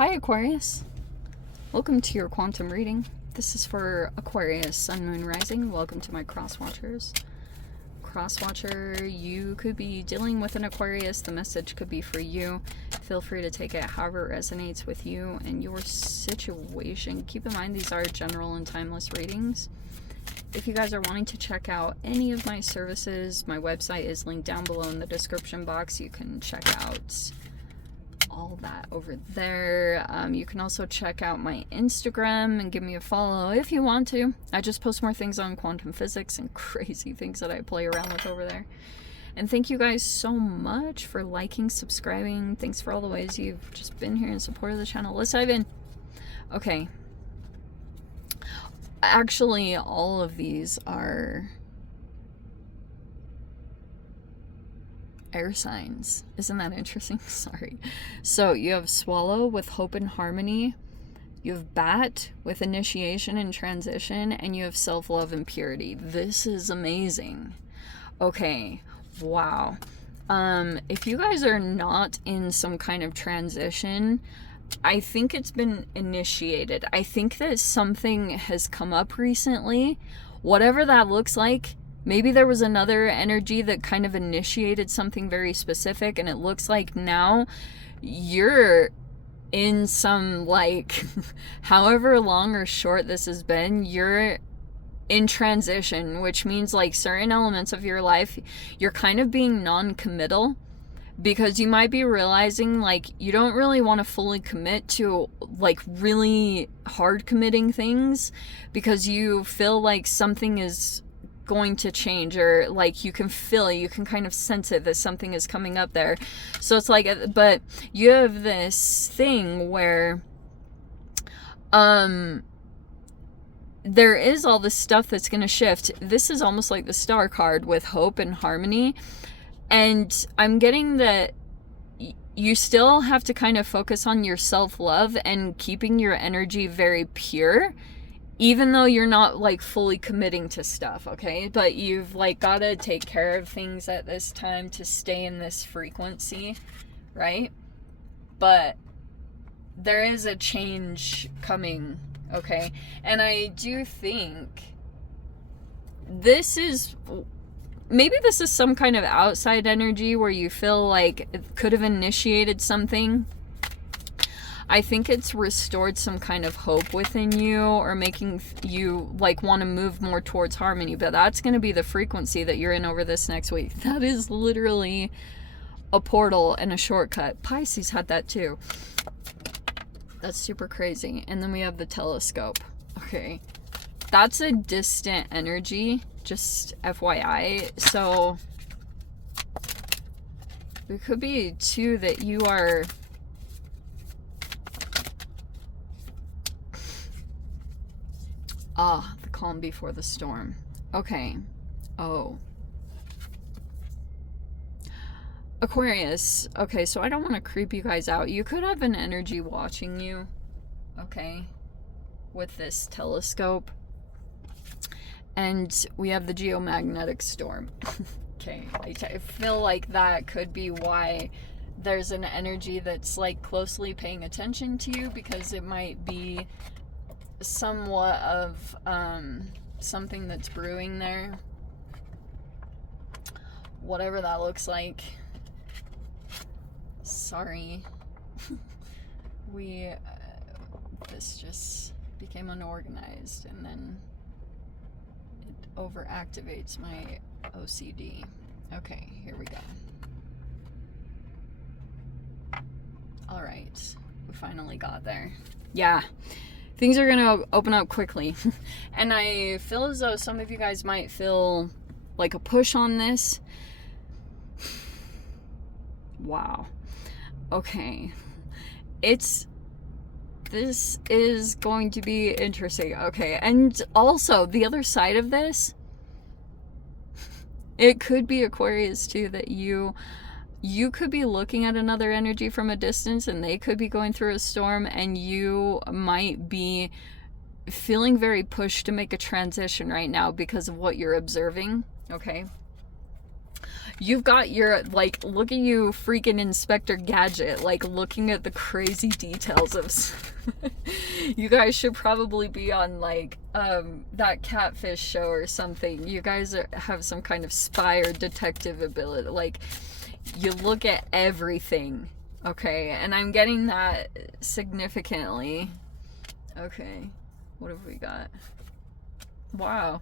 Hi Aquarius, welcome to your quantum reading. This is for Aquarius, Sun, Moon, Rising. Welcome to my cross-watchers. Cross-watcher, you could be dealing with an Aquarius. The message could be for you. Feel free to take it however it resonates with you and your situation. Keep in mind these are general and timeless readings. If you guys are wanting to check out any of my services, my website is linked down below in the description box. You can check out all that over there. You can also check out my Instagram and give me a follow if you want to. I just post more things on quantum physics and crazy things that I play around with over there. And thank you guys so much for liking, subscribing. Thanks for all the ways you've just been here in support of the channel. Let's dive in. Okay. Actually, all of these are air signs. Isn't that interesting? Sorry. So you have Swallow with Hope and Harmony. You have Bat with Initiation and Transition. And you have Self-Love and Purity. This is amazing. Okay. Wow. If you guys are not in some kind of transition, I think it's been initiated. I think that something has come up recently. Whatever that looks like. Maybe there was another energy that kind of initiated something very specific, and it looks like now you're in some, like, however long or short this has been, you're in transition, which means, like, certain elements of your life, you're kind of being non-committal, because you might be realizing, like, you don't really want to fully commit to, like, really hard committing things, because you feel like something is going to change, or like you can feel it, you can kind of sense it that something is coming up there. So it's like, but you have this thing where there is all this stuff that's going to shift. This is almost like the Star card with Hope and Harmony, and I'm getting that you still have to kind of focus on your self-love and keeping your energy very pure, even though you're not, like, fully committing to stuff, okay? But you've, like, got to take care of things at this time to stay in this frequency, right? But there is a change coming, okay? And I do think this is, maybe this is some kind of outside energy where you feel like it could have initiated something. I think it's restored some kind of hope within you, or making you, like, want to move more towards harmony. But that's going to be the frequency that you're in over this next week. That is literally a portal and a shortcut. Pisces had that too. That's super crazy. And then we have the telescope. Okay. That's a distant energy, just FYI. So it could be too that you are the calm before the storm. Okay. Oh. Aquarius. Okay, so I don't want to creep you guys out. You could have an energy watching you. Okay. With this telescope. And we have the geomagnetic storm. Okay. I feel like that could be why there's an energy that's, like, closely paying attention to you, because it might be somewhat of something that's brewing there, whatever that looks like. Sorry. This just became unorganized, and then it overactivates my OCD. Okay, here we go. All right, we finally got there. Yeah. Things are going to open up quickly. And I feel as though some of you guys might feel like a push on this. Wow. Okay. This is going to be interesting. Okay. And also, the other side of this, it could be Aquarius too, that you could be looking at another energy from a distance, and they could be going through a storm, and you might be feeling very pushed to make a transition right now because of what you're observing, okay? You've got your, like, look at you freaking Inspector Gadget, like, looking at the crazy details of you guys should probably be on, like, that Catfish show or something. You guys have some kind of spy or detective ability. Like, you look at everything, okay? And I'm getting that significantly. Okay, what have we got? Wow.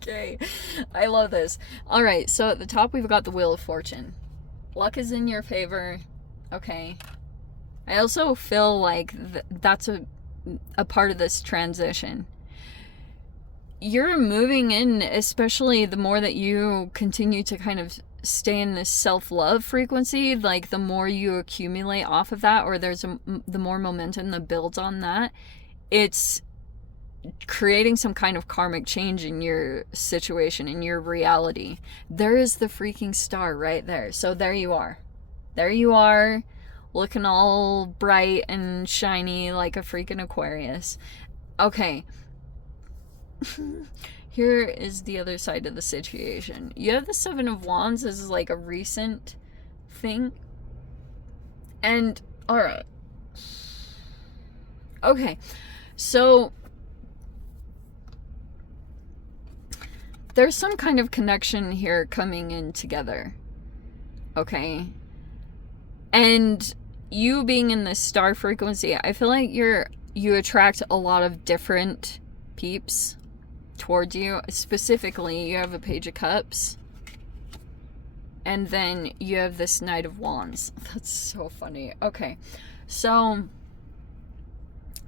Okay, I love this. All right, so at the top we've got the Wheel of Fortune. Luck is in your favor. Okay. I also feel like that's a part of this transition. You're moving in, especially the more that you continue to kind of stay in this self-love frequency, like the more you accumulate off of that, or the more momentum that builds on that, it's creating some kind of karmic change in your situation, in your reality. There is the freaking star right there. So there you are. There you are, looking all bright and shiny like a freaking Aquarius. Okay. Here is the other side of the situation. You have the Seven of Wands. This is like a recent thing. And, alright. Okay. So there's some kind of connection here coming in together. Okay? And you being in this star frequency, I feel like you attract a lot of different peeps towards you. Specifically, you have a Page of Cups. And then you have this Knight of Wands. That's so funny. Okay. So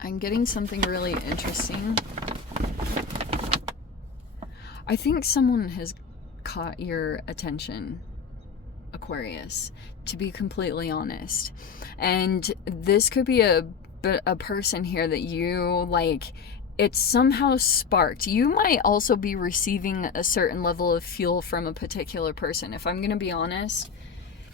I'm getting something really interesting. I think someone has caught your attention, Aquarius, to be completely honest. And this could be a person here that you, like, it's somehow sparked. You might also be receiving a certain level of fuel from a particular person. If I'm going to be honest,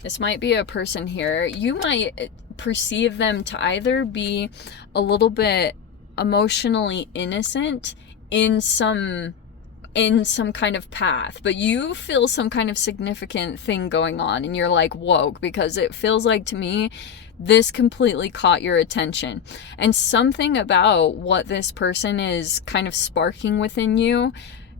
this might be a person here. You might perceive them to either be a little bit emotionally innocent in some kind of path, but you feel some kind of significant thing going on and you're like, whoa, because it feels like to me this completely caught your attention. And something about what this person is kind of sparking within you,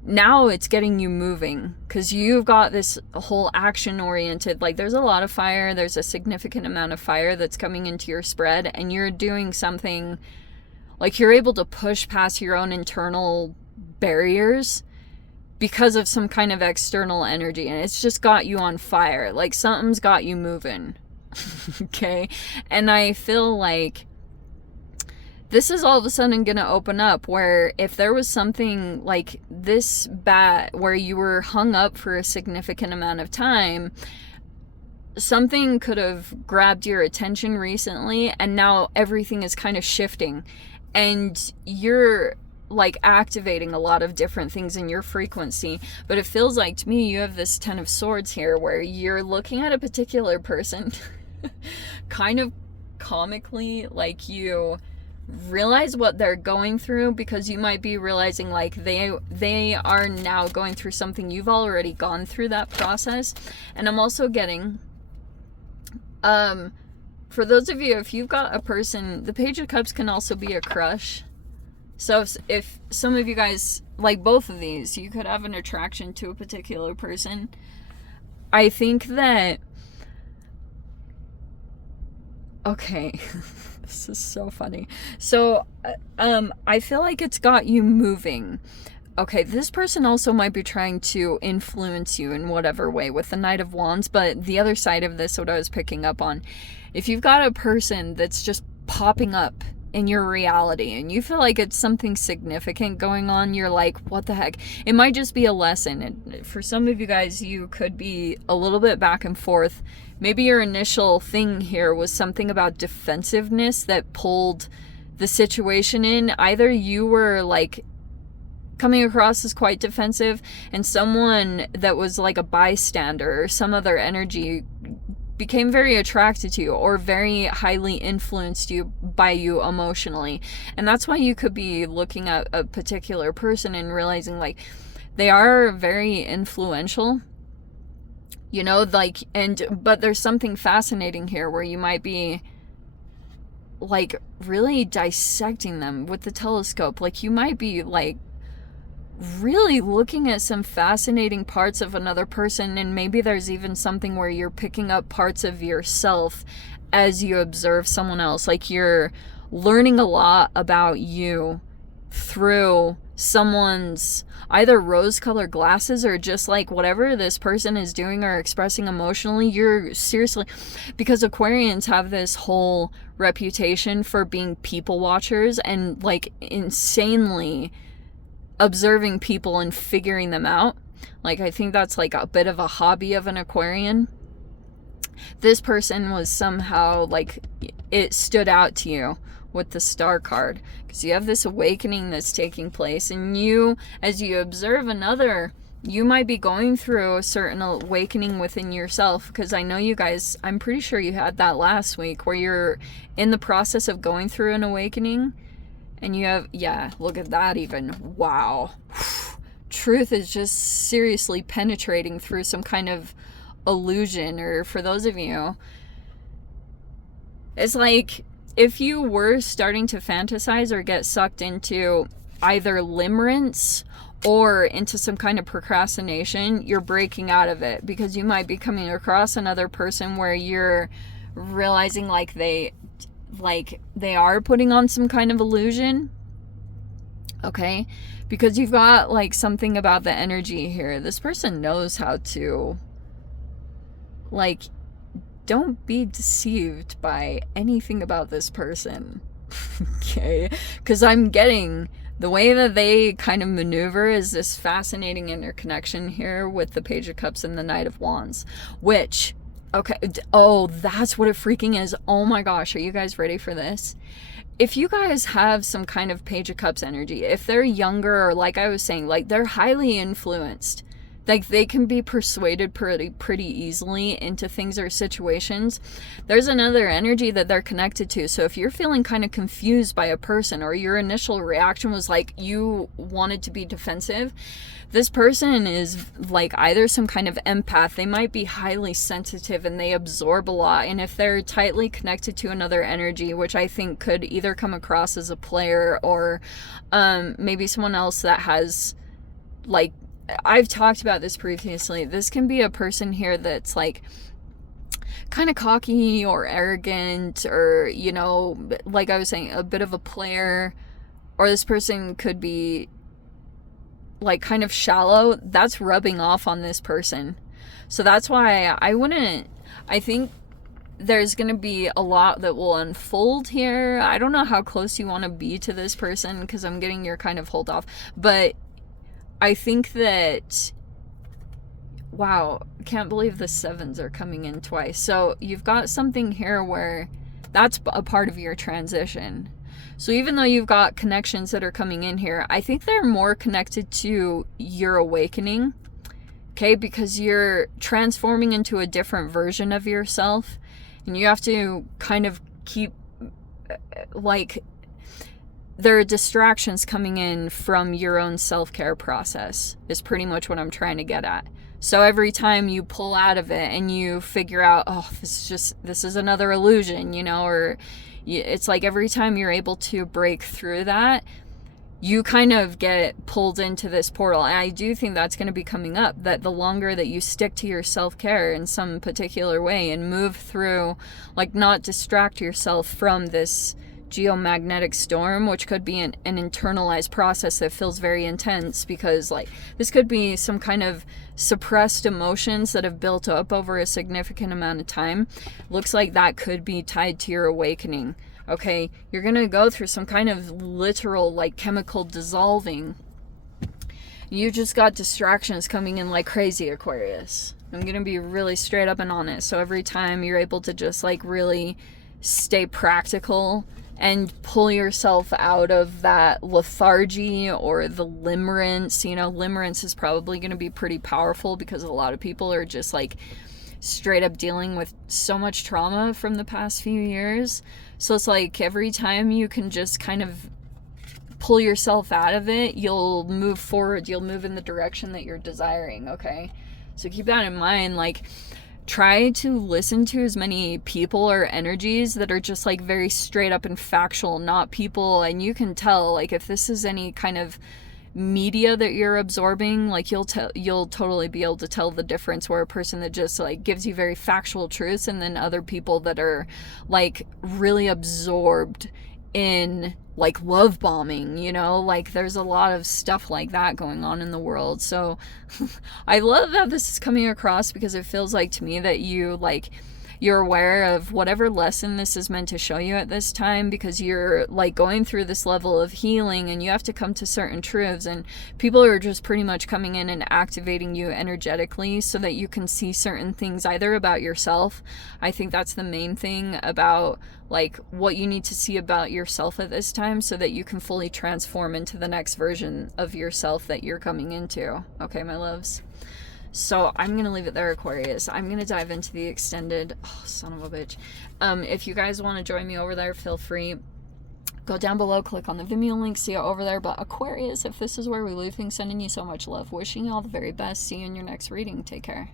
now it's getting you moving, because you've got this whole action oriented, like there's a lot of fire, there's a significant amount of fire that's coming into your spread, and you're doing something like you're able to push past your own internal barriers because of some kind of external energy, and it's just got you on fire. Like something's got you moving. Okay? And I feel like this is all of a sudden gonna open up, where if there was something like this bad where you were hung up for a significant amount of time, something could have grabbed your attention recently, and now everything is kind of shifting, and you're like activating a lot of different things in your frequency. But it feels like to me you have this Ten of Swords here, where you're looking at a particular person kind of comically, like you realize what they're going through, because you might be realizing like they are now going through something. You've already gone through that process. And I'm also getting for those of you, if you've got a person, the Page of Cups can also be a crush. So if some of you guys, like both of these, you could have an attraction to a particular person. I think that, okay, this is so funny. So I feel like it's got you moving. Okay, this person also might be trying to influence you in whatever way with the Knight of Wands, but the other side of this, what I was picking up on, if you've got a person that's just popping up in your reality and you feel like it's something significant going on, you're like, what the heck? It might just be a lesson. And for some of you guys, you could be a little bit back and forth. Maybe your initial thing here was something about defensiveness that pulled the situation in. Either you were like coming across as quite defensive, and someone that was like a bystander or some other energy became very attracted to you or very highly influenced you by you emotionally. And that's why you could be looking at a particular person and realizing like they are very influential, you know, like, but there's something fascinating here where you might be like really dissecting them with the telescope. Like, you might be like really looking at some fascinating parts of another person, and maybe there's even something where you're picking up parts of yourself as you observe someone else. Like, you're learning a lot about you through someone's either rose-colored glasses or just like whatever this person is doing or expressing emotionally. You're seriously, because Aquarians have this whole reputation for being people watchers and like insanely observing people and figuring them out. Like, I think that's like a bit of a hobby of an Aquarian. This person was somehow like, it stood out to you with the Star card, because you have this awakening that's taking place, and you, as you observe another, you might be going through a certain awakening within yourself. Because I know you guys, I'm pretty sure you had that last week where you're in the process of going through an awakening, and you have, yeah, look at that even. Wow. Truth is just seriously penetrating through some kind of illusion. Or for those of you, it's like if you were starting to fantasize or get sucked into either limerence or into some kind of procrastination, you're breaking out of it, because you might be coming across another person where you're realizing like they are putting on some kind of illusion. Okay? Because you've got like something about the energy here. This person knows how to, like, don't be deceived by anything about this person. Okay? Because I'm getting the way that they kind of maneuver is this fascinating interconnection here with the Page of Cups and the Knight of Wands, which, okay, oh, that's what it freaking is. Oh my gosh, are you guys ready for this? If you guys have some kind of Page of Cups energy, if they're younger, or like I was saying, like they're highly influenced, like they can be persuaded pretty easily into things or situations, there's another energy that they're connected to. So if you're feeling kind of confused by a person, or your initial reaction was like you wanted to be defensive, this person is like either some kind of empath. They might be highly sensitive and they absorb a lot. And if they're tightly connected to another energy, which I think could either come across as a player or maybe someone else that has, like, I've talked about this previously. This can be a person here that's like kind of cocky or arrogant, or, you know, like I was saying, a bit of a player. Or this person could be like kind of shallow. That's rubbing off on this person. So that's why I think there's going to be a lot that will unfold here. I don't know how close you want to be to this person, because I'm getting your kind of hold off. But I think that, wow, can't believe the sevens are coming in twice. So you've got something here where that's a part of your transition. So even though you've got connections that are coming in here, I think they're more connected to your awakening, okay? Because you're transforming into a different version of yourself, and you have to kind of keep, like, there are distractions coming in from your own self-care process, is pretty much what I'm trying to get at. So every time you pull out of it and you figure out, oh, this is another illusion, you know, or it's like every time you're able to break through that, you kind of get pulled into this portal. And I do think that's going to be coming up, that the longer that you stick to your self-care in some particular way and move through, like, not distract yourself from this geomagnetic storm, which could be an internalized process that feels very intense, because like this could be some kind of suppressed emotions that have built up over a significant amount of time. Looks like that could be tied to your awakening. Okay, you're gonna go through some kind of literal, like, chemical dissolving. You just got distractions coming in like crazy, Aquarius. I'm gonna be really straight up and honest. So every time you're able to just like really stay practical and pull yourself out of that lethargy or the limerence. You know, limerence is probably going to be pretty powerful, because a lot of people are just like straight up dealing with so much trauma from the past few years. So it's like every time you can just kind of pull yourself out of it, you'll move forward, you'll move in the direction that you're desiring, okay? So keep that in mind. Like, try to listen to as many people or energies that are just like very straight up and factual, not people. And you can tell, like, if this is any kind of media that you're absorbing, like, you'll totally be able to tell the difference, where a person that just like gives you very factual truths, and then other people that are like really absorbed in like love bombing, you know, like there's a lot of stuff like that going on in the world. So I love how this is coming across, because it feels like to me that you're aware of whatever lesson this is meant to show you at this time, because you're like going through this level of healing and you have to come to certain truths, and people are just pretty much coming in and activating you energetically so that you can see certain things either about yourself. I think that's the main thing about like what you need to see about yourself at this time, so that you can fully transform into the next version of yourself that you're coming into. Okay, my loves? So I'm going to leave it there, Aquarius. I'm going to dive into the extended, oh, son of a bitch. If you guys want to join me over there, feel free. Go down below, click on the Vimeo link, see it over there. But Aquarius, if this is where we leave things, sending you so much love. Wishing you all the very best. See you in your next reading. Take care.